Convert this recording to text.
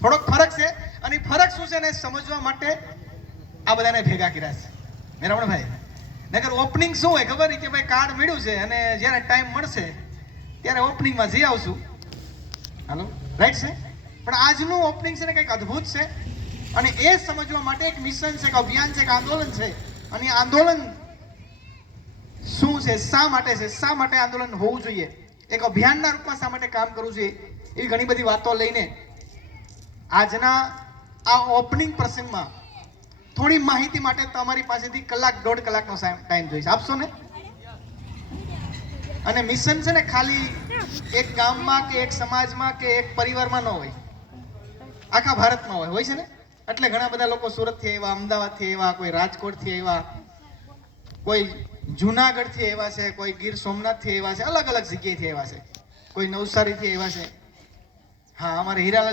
થોડોક ફરક છે અને ફરક શું છે ને સમજવા માટે આ બધાને ભેગા કર્યા છે. મેરામણભાઈ નગર ઓપનિંગ શું હોય ખબર? કે ભાઈ કાર્ડ મળ્યું છે અને જ્યારે ટાઈમ મળશે, ત્યારે ઓપનિંગમાં જઈ આવશું. હાલો રાઈટ છે? પણ આજનું ઓપનિંગ છે ને કંઈક અદ્ભુત છે. અને એ સમજવા માટે એક મિશન છે એક અભિયાન છે, એક આંદોલન છે. અને આંદોલન શું છે, શા માટે છે? શા માટે આંદોલન હોવું જોઈએ? એક અભિયાનના રૂપમાં શા માટે કામ કરવું જોઈએ? એવી ઘણી બધી વાતો લઈને આજના આ ઓપનિંગ પ્રસંગમાં થોડી માહિતી માટે તમારી પાસેથી કલાક, દોઢ કલાકનો ટાઈમ જોઈશ. આપશો ને? અને મિશન છે ને ખાલી એક ગામમાં કે એક સમાજમાં કે એક પરિવારમાં ન હોય. આખા ભારતમાં હોય. હોય છે ને? એટલે ઘણા બધા લોકો સુરતથી આવ્યા, અમદાવાદથી આવ્યા, કોઈ રાજકોટથી આવ્યા, કોઈ જુનાગઢથી આવ્યા છે, કોઈ ગીર સોમનાથથી આવ્યા છે અલગ અલગ જગ્યાએથી આવ્યા છે. કોઈ નવસારીથી આવ્યા છે. હા, અમારે હીરાલાલ